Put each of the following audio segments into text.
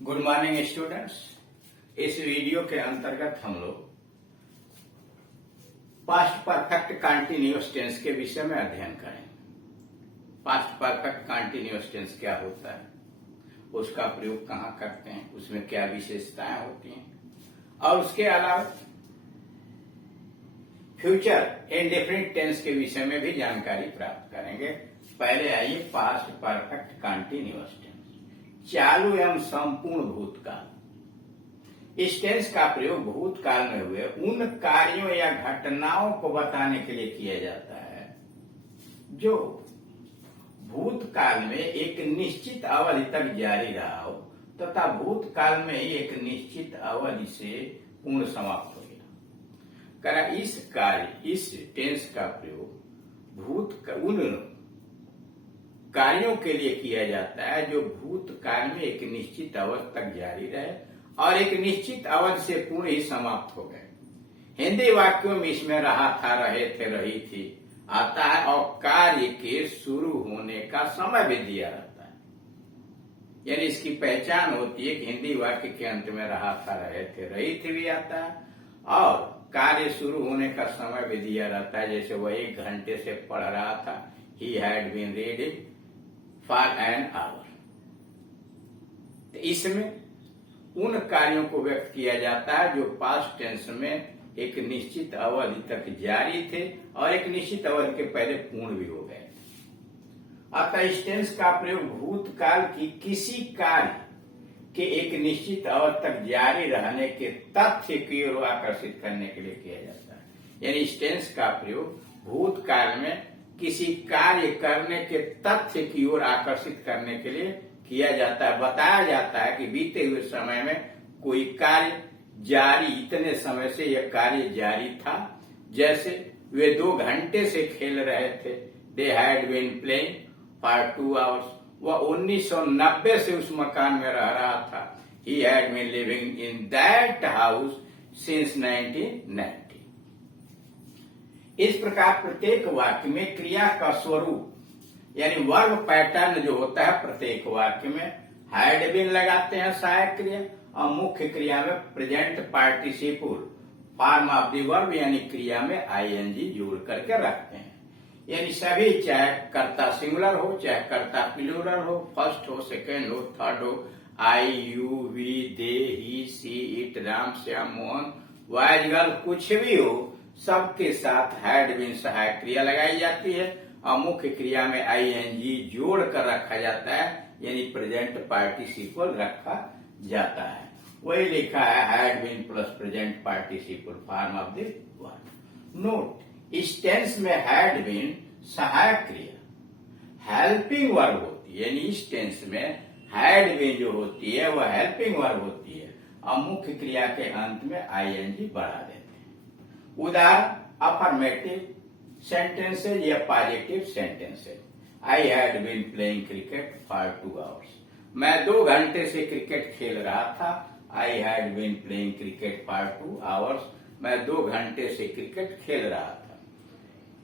Good morning students. इस video के अंतर्गत हम लोग पास्ट परफेक्ट कंटीन्यूअस टेंस के विषय में अध्ययन करेंगे। पास्ट परफेक्ट कंटीन्यूअस टेंस क्या होता है, उसका प्रयोग कहाँ करते हैं, उसमें क्या विशेषताएं होती हैं, और उसके अलावा फ्यूचर इंडेफिनिट टेंस के विषय में भी जानकारी प्राप्त करेंगे। पहले आइए पास्ट परफेक्ट कंटीन्यूअस टेंस, चालू एवं संपूर्ण भूतकाल। इस टेंस का प्रयोग भूतकाल में हुए उन कार्यों या घटनाओं को बताने के लिए किया जाता है जो भूतकाल में एक निश्चित अवधि तक जारी रहा हो तथा भूतकाल में ही एक निश्चित अवधि से पूर्ण समाप्त हो गया। इस टेंस का प्रयोग उन कार्यों के लिए किया जाता है जो भूतकाल में एक निश्चित अवधि तक जारी रहे और एक निश्चित अवधि से पूर्ण ही समाप्त हो गए। हिंदी वाक्यों में इसमें रहा था, रहे थे, रही थी आता है और कार्य के शुरू होने का समय भी दिया रहता है। यानी इसकी पहचान होती है कि हिंदी वाक्य के अंत में रहा था, रहे थे, रही थी भी आता है और कार्य शुरू होने का समय भी दिया रहता है। जैसे वह 1 घंटे से पढ़ रहा था, he had been reading for an hour। तो इसमें उन कार्यों को व्यक्त किया जाता है जो पास्ट टेंस में एक निश्चित अवधि तक जारी थे और एक निश्चित अवधि के पहले पूर्ण भी हो गए। अतः इस टेंस का प्रयोग भूतकाल की किसी कार्य के एक निश्चित अवधि तक जारी रहने के तथ्य की ओर आकर्षित करने के लिए किया जाता है। यानी इस टेंस का प्रयोग भूतकाल में किसी कार्य करने के तथ्य की ओर आकर्षित करने के लिए किया जाता है। बताया जाता है कि बीते हुए समय में कोई कार्य जारी, इतने समय से यह कार्य जारी था। जैसे वे 2 घंटे से खेल रहे थे, they had been playing for 2 hours. वह 1990 से उस मकान में रह रहा था, he had been living in that house since 1990। इस प्रकार प्रत्येक वाक्य में क्रिया का स्वरूप यानी वर्ब पैटर्न जो होता है, प्रत्येक वाक्य में हैड बीन लगाते हैं सहायक क्रिया और मुख्य क्रिया में present participle form of the verb यानी क्रिया में आईएनजी जोड़ करके रखते हैं। यानी सभी, चाहे कर्ता सिंगुलर हो, चाहे कर्ता प्लूरल हो, फर्स्ट हो, सेकेंड हो, थर्ड हो, I, you, we, they, he, she, it, Ram, Shyam, Mohan, boys, girl, कुछ भी हो, सबके साथ हैड बीन सहायक क्रिया लगाई जाती है और मुख्य क्रिया में आईएनजी जोड़ कर रखा जाता है यानी प्रेजेंट पार्टिसिपल रखा जाता है। वही लिखा है had been plus present participle form of the verb. Note, इस टेंस में हैड बीन सहायक क्रिया हेल्पिंग वर्ब होती है। यानी इस टेंस में हैड बीन जो होती है वह हेल्पिंग वर्ब होती है और मुख्य क्रिया के अंत में आईएनजी बढ़ा देते हैं। उदाहरण अफर्मेटिव सेंटेंसेज या positive sentences. I had been playing cricket for 2 hours. मैं 2 घंटे से क्रिकेट खेल रहा था। I had been playing cricket for 2 hours. मैं 2 घंटे से क्रिकेट खेल रहा था।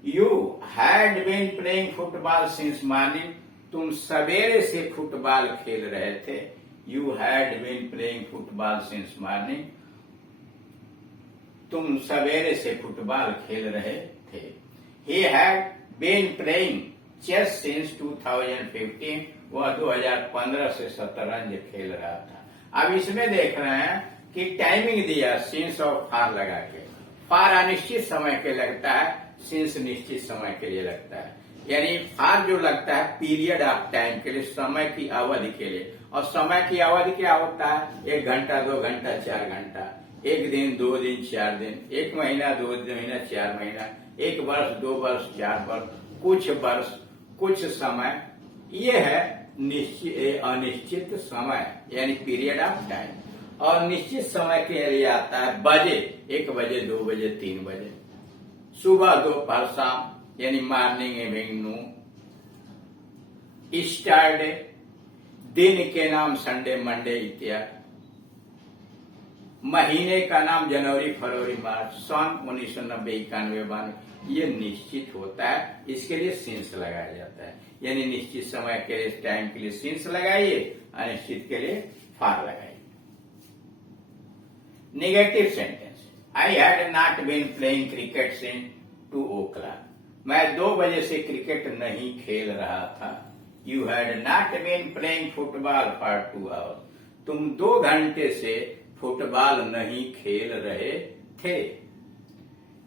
You had been playing football since morning. तुम सवेरे से फुटबॉल खेल रहे थे। You had been playing football since morning. तुम सवेरे से फुटबॉल खेल रहे थे। He had been playing chess since 2015। वह 2015 से शतरंज खेल रहा था। अब इसमें देख रहे हैं कि टाइमिंग दिया सिंस और फार लगा के। फार अनिश्चित समय के लगता है, सिंस निश्चित समय के लिए लगता है। यानी फार जो लगता है पीरियड ऑफ टाइम के लिए, समय की अवधि के लिए। और समय की अवधि क्या होता है? 1 घंटा, 2 घंटा, 4 घंटा, 1 दिन, 2 दिन, 4 दिन, 1 महीना, 2 महीना, 4 महीना, 1 वर्ष, 2 वर्ष, 4 वर्ष, कुछ वर्ष, कुछ समय। ये है अनिश्चित समय यानी पीरियड ऑफ टाइम। और निश्चित समय के लिए आता है बजे, 1 बजे, 2 बजे, 3 बजे, सुबह, दोपहर, शाम यानी मॉर्निंग, इवनिंग, नून। सैटरडे, दिन के नाम संडे, मंडे इत्यादि। महीने का नाम जनवरी, फरवरी, मार्च। सन 1990, 91, 92 ये निश्चित होता है, इसके लिए सिंस लगाया जाता है। यानी निश्चित समय के लिए, टाइम के लिए सिंस लगाइए, अनिश्चित के लिए फॉर लगाइए। Negative sentence, I had not been playing cricket since 2 o'clock। मैं 2 बजे से क्रिकेट नहीं खेल रहा था। You had not been playing football for 2 hours। तुम 2 घंटे से फुटबॉल नहीं खेल रहे थे।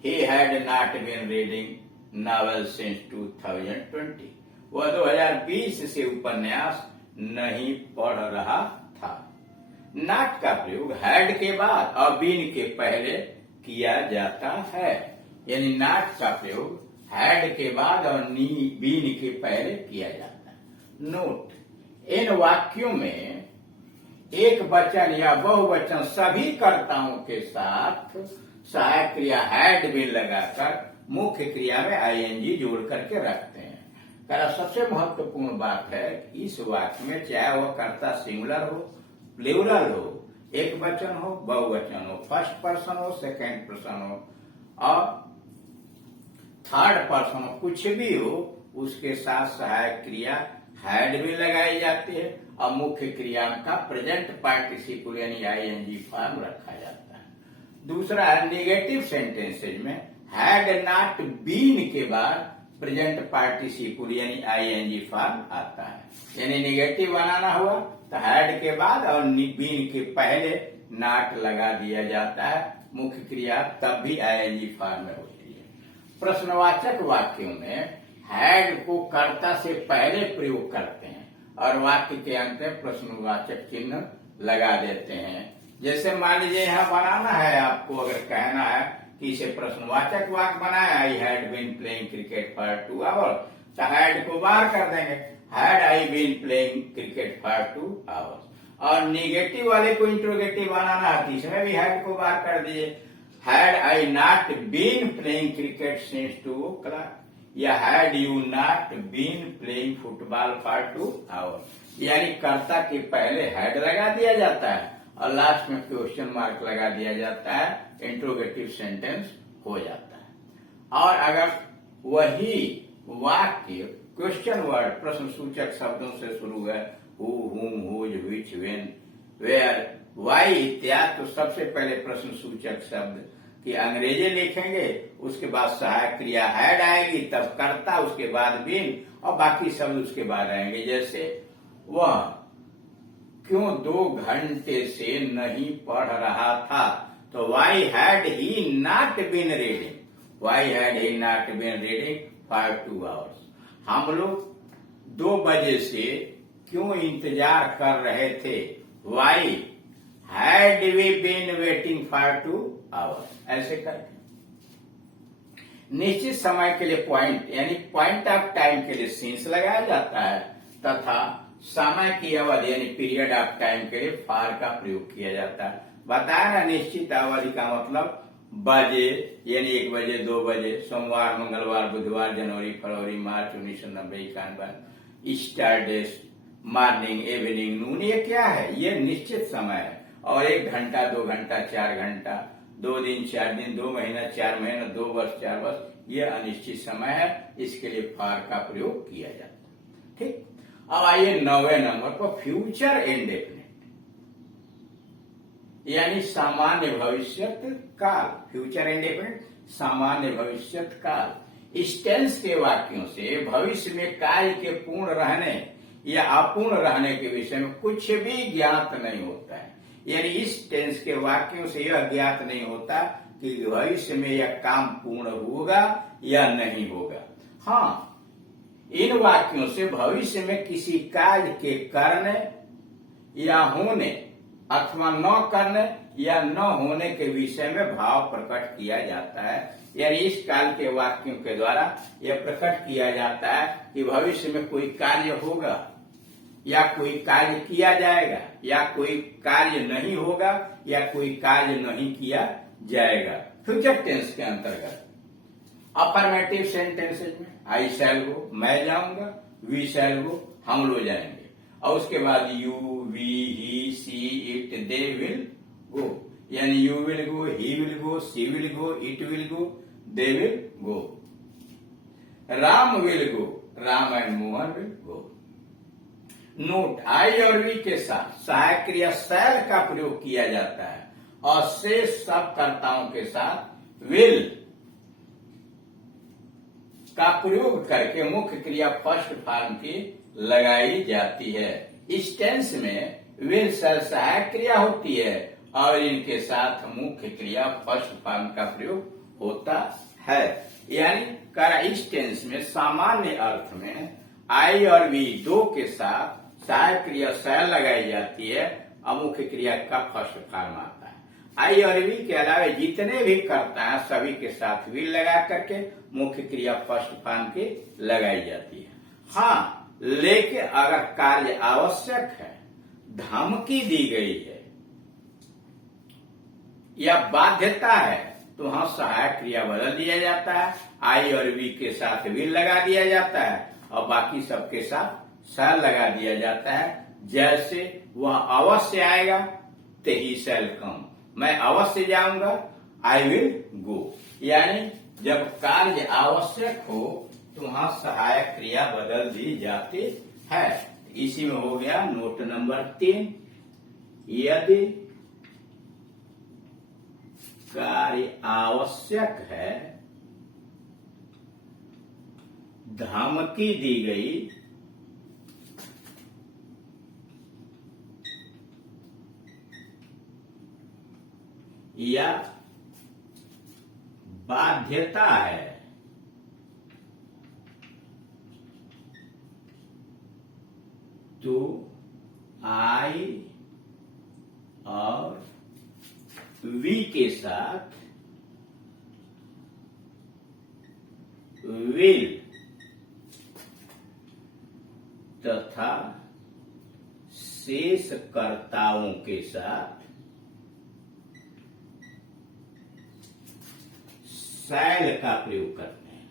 He had not been reading novel since 2020। वह 2020 से उपन्यास नहीं पढ़ रहा था। नॉट का प्रयोग हैड के बाद और बीन के पहले किया जाता है, यानी नॉट का प्रयोग हैड के बाद और बीन के पहले किया जाता है। नोट, इन वाक्यों में एक वचन या बहुवचन सभी कर्ताओं के साथ सहायक क्रिया हैड बीन लगाकर मुख्य क्रिया में आईएनजी जोड़ करके रखते हैं। सबसे महत्वपूर्ण बात है इस वाक्य में चाहे वह कर्ता सिंगुलर हो, प्लूरल हो, एक वचन हो, बहुवचन हो, फर्स्ट पर्सन हो, सेकेंड पर्सन हो और थर्ड पर्सन हो, कुछ भी हो, उसके साथ सहायक क्रिया हैड भी लगाई जाती है और मुख्य क्रिया का प्रेजेंट पार्टिसिपल यानी आईएनजी फॉर्म रखा जाता है। दूसरा है नेगेटिव सेंटेंसेज में हैड नॉट बीन के बाद प्रेजेंट पार्टिसिपल यानी आईएनजी फॉर्म आता है, यानी नेगेटिव बनाना हुआ तो हैड के बाद और बीन के पहले नॉट लगा दिया जाता है, मुख्य क्रिया तब भी आईएनजी फॉर्म में होती है। प्रश्नवाचक वाक्यों में हैड को कर्ता से पहले प्रयोग करते हैं और वाक्य के अंत में प्रश्नवाचक चिन्ह लगा देते हैं। जैसे मान लीजिए यहाँ बनाना है, आपको अगर कहना है कि इसे प्रश्नवाचक वाक्य बनाया, I had been playing cricket for 2 hours, तो हैड को बाहर कर देंगे, had I been playing cricket for 2 hours। और निगेटिव वाले को इंट्रोगेटिव बनाना है, तीसरे भी हैड को बाहर कर दीजिए, had I not been playing cricket since 2 o'clock या had you not been playing football for 2 hours। यानी कर्ता के पहले हैड लगा दिया जाता है और लास्ट में क्वेश्चन मार्क लगा दिया जाता है, इंट्रोगेटिव सेंटेंस हो जाता है। और अगर वही वाक्य क्वेश्चन वर्ड प्रश्न सूचक शब्दों से शुरू है, who, whom, whose, which, when, where, why इत्यादि, तो सबसे पहले प्रश्न सूचक शब्द की अंग्रेजी लिखेंगे, उसके बाद सहायक क्रिया हैड आएगी, तब कर्ता, उसके बाद बीन और बाकी शब्द उसके बाद आएंगे। जैसे वह क्यों 2 घंटे से नहीं पढ़ रहा था, तो why had he not been reading, why had he not been reading for 2 hours। हम लोग 2 बजे से क्यों इंतजार कर रहे थे, why had we been waiting for 2 hours। ऐसे करके निश्चित समय के लिए पॉइंट यानी पॉइंट ऑफ टाइम के लिए सिंस लगाया जाता है तथा समय की अवधि यानी पीरियड ऑफ टाइम के लिए फॉर का प्रयोग किया जाता है। बताया ना, निश्चित अवधि का मतलब बजे यानी 1 बजे, 2 बजे, सोमवार, मंगलवार, बुधवार, जनवरी, फरवरी, मार्च 1990, 91, स्टारडे, मॉर्निंग, इवनिंग, नून, ये क्या है, ये निश्चित समय है। और 1 घंटा, 2 घंटा, 4 घंटा, 2 दिन, 4 दिन, 2 महीना, 4 महीना, 2 वर्ष, 4 वर्ष, ये अनिश्चित समय है, इसके लिए फॉर का प्रयोग किया जाता है। ठीक, अब आइए 9वें नंबर पर फ्यूचर इंडेफिनिट यानी सामान्य भविष्यत काल। फ्यूचर इंडेफिनिट सामान्य भविष्यत काल। इस टेंस के वाक्यों से भविष्य में कार्य के पूर्ण रहने या अपूर्ण रहने के विषय में कुछ भी ज्ञात नहीं होता है, यानी इस टेंस के वाक्यों से यह ज्ञात नहीं होता कि भविष्य में यह काम पूर्ण होगा या नहीं होगा। हाँ, इन वाक्यों से भविष्य में किसी कार्य के करने या होने अथवा न करने या न होने के विषय में भाव प्रकट किया जाता है, यानी इस काल के वाक्यों के द्वारा यह प्रकट किया जाता है कि भविष्य में कोई कार्य होगा या कोई कार्य किया जाएगा या कोई कार्य नहीं होगा या कोई कार्य नहीं किया जाएगा। फ्यूचर टेंस के अंतर्गत अफर्मेटिव सेंटेंसेज में आई शैल गो, मैं जाऊंगा, वी शैल गो, हम लोग जाएंगे, और उसके बाद you, we, he, she, it, they will go, यानी you will go, he will go, she will go, it will go, they will go. Ram will go, Ram and Mohan will go. Note, I और we के साथ सहायक क्रिया शैल का प्रयोग किया जाता है और शेष सब कर्ताओं के साथ विल का प्रयोग करके मुख्य क्रिया फर्स्ट फॉर्म की लगाई जाती है। इस टेंस में विल शैल सहायक क्रिया होती है और इनके साथ मुख्य क्रिया फर्स्ट फॉर्म का प्रयोग होता है। यानी कर इस टेंस में सामान्य अर्थ में आई और वी दो के साथ सहायक क्रिया शैल लगाई जाती है और मुख्य क्रिया का फर्स्ट फॉर्म आता है। आई और वी के अलावा जितने भी कर्ता हैं सभी के साथ विल लगा करके मुख्य क्रिया फर्स्ट फॉर्म की लगाई जाती है। हाँ, लेकिन अगर कार्य आवश्यक है, धमकी दी गई है या बाध्यता है तो वहां सहायक क्रिया बदल दिया जाता है, आई और वी के साथ विल लगा दिया जाता है और बाकी सबके साथ शैल लगा दिया जाता है। जैसे वह अवश्य आएगा तो ही शैल कम, मैं अवश्य जाऊंगा, आई विल गो। यानी जब कार्य आवश्यक हो तो वहां सहायक क्रिया बदल दी जाती है। इसी में हो गया नोट नंबर 3, यदि कार्य आवश्यक है, धमकी दी गई, या बाध्यता है, तो आई और वी के साथ विल तथा शेष कर्ताओं के साथ शैल का प्रयोग करते हैं।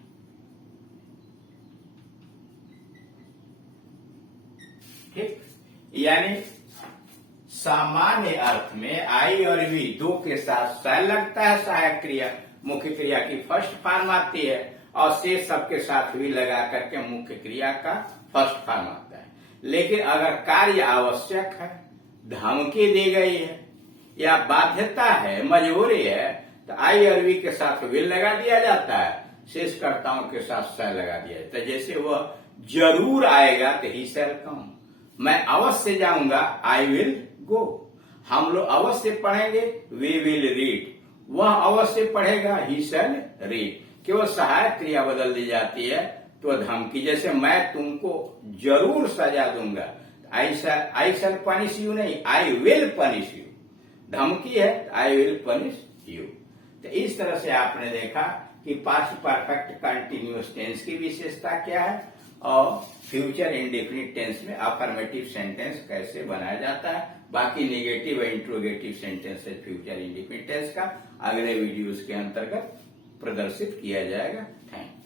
ठीक, यानी सामान्य अर्थ में आई और वी दो के साथ शैल लगता है, सहायक क्रिया मुख्य क्रिया की फर्स्ट फॉर्म आती है और शेष सबके साथ भी लगा करके मुख्य क्रिया का फर्स्ट फॉर्म आता है। लेकिन अगर कार्य आवश्यक है, धमकी दी गई है या बाध्यता है, मजबूरी है, तो आई और वी के साथ विल लगा दिया जाता है, शेष कर्ताओं के साथ शैल लगा दिया जाता है। जैसे वह जरूर आएगा तो ही शैल कम, मैं अवश्य जाऊंगा, आई विल गो, हम लोग अवश्य पढ़ेंगे, वी विल रीड, वह अवश्य पढ़ेगा, ही शैल रीड। केवल सहायक क्रिया बदल दी जाती है तो धमकी, जैसे मैं तुमको जरूर सजा दूंगा, आई शैल पनिश यू नहीं, आई विल पनिश यू, धमकी है आई विल पनिश यू। तो इस तरह से आपने देखा कि पास्ट परफेक्ट कंटिन्यूअस टेंस की विशेषता क्या है और फ्यूचर इंडेफिनिट टेंस में अफर्मेटिव सेंटेंस कैसे बनाया जाता है। बाकी नेगेटिव और interrogative sentences future indefinite tense का अगले वीडियोस के अंतर्गत प्रदर्शित किया जाएगा। Thank you.